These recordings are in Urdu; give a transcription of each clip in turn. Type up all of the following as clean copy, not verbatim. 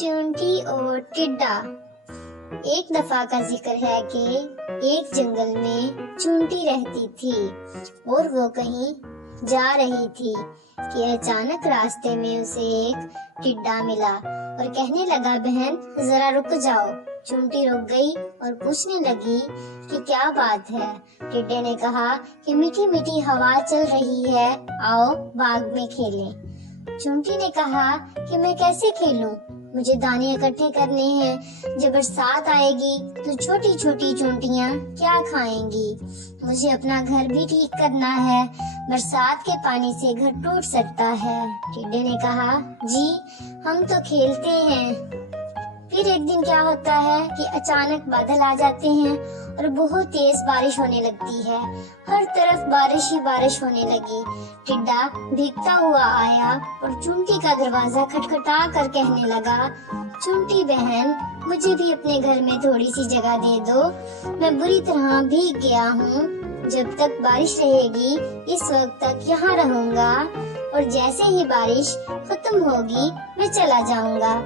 چونٹی اور ٹڈا۔ ایک دفعہ کا ذکر ہے کہ ایک جنگل میں چونٹی رہتی تھی اور وہ کہیں جا رہی تھی کہ اچانک راستے میں اسے ایک ٹڈا ملا اور کہنے لگا، بہن ذرا رک جاؤ۔ چونٹی رک گئی اور پوچھنے لگی کہ کیا بات ہے۔ ٹڈے نے کہا کہ میٹھی میٹھی ہوا چل رہی ہے، آؤ باغ میں کھیلیں۔ چونٹی نے کہا کہ میں کیسے کھیلوں؟ مجھے دانے اکٹھے کرنے ہیں، جب برسات آئے گی تو چھوٹی چھوٹی چونٹیاں کیا کھائیں گی؟ مجھے اپنا گھر بھی ٹھیک کرنا ہے، برسات کے پانی سے گھر ٹوٹ سکتا ہے۔ ٹڈے نے کہا، جی ہم تو کھیلتے ہیں۔ پھر ایک دن کیا ہوتا ہے کہ اچانک بادل آ جاتے ہیں اور بہت تیز بارش ہونے لگتی ہے، ہر طرف بارش ہی بارش ہونے لگی۔ ٹڈا بھیگتا ہوا آیا اور چونٹی کا دروازہ کھٹکھٹا کر کہنے لگا، چونٹی بہن مجھے بھی اپنے گھر میں تھوڑی سی جگہ دے دو، میں بری طرح بھیگ گیا ہوں، جب تک بارش رہے گی اس وقت تک یہاں رہوں گا اور جیسے ہی بارش ختم ہوگی میں چلا جاؤں گا۔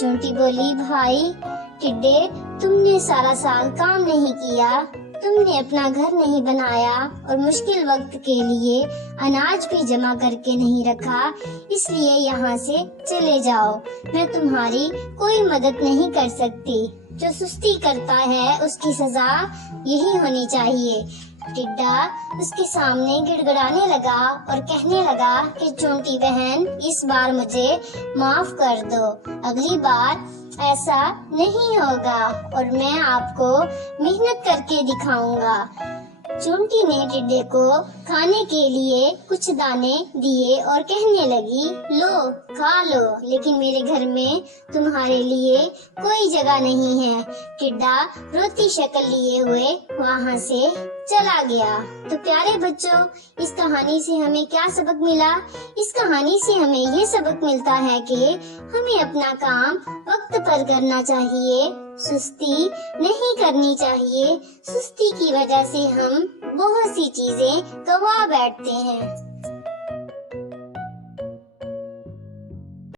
چونٹی بولی، بھائی ٹڈے تم نے سارا سال کام نہیں کیا، تم نے اپنا گھر نہیں بنایا اور مشکل وقت کے لیے اناج بھی جمع کر کے نہیں رکھا، اس لیے یہاں سے چلے جاؤ، میں تمہاری کوئی مدد نہیں کر سکتی۔ جو سستی کرتا ہے اس کی سزا یہی ہونی چاہیے۔ ٹڈا اس کے سامنے گڑ گڑانے لگا اور کہنے لگا کہ چونٹی بہن اس بار مجھے معاف کر دو، اگلی بار ایسا نہیں ہوگا اور میں آپ کو محنت کر کے دکھاؤں گا۔ چونٹی نے ٹڈے کو کھانے کے لیے کچھ دانے دیے اور کہنے لگی، لو کھا لو، لیکن میرے گھر میں تمہارے لیے کوئی جگہ نہیں ہے۔ ٹڈا روتی شکل لیے ہوئے وہاں سے چلا گیا۔ تو پیارے بچوں، اس کہانی سے ہمیں کیا سبق ملا؟ اس کہانی سے ہمیں یہ سبق ملتا ہے کہ ہمیں اپنا کام وقت پر کرنا چاہیے، سستی نہیں کرنی چاہیے۔ سستی کی وجہ سے ہم بہت سی چیزیں گنوا بیٹھتے ہیں۔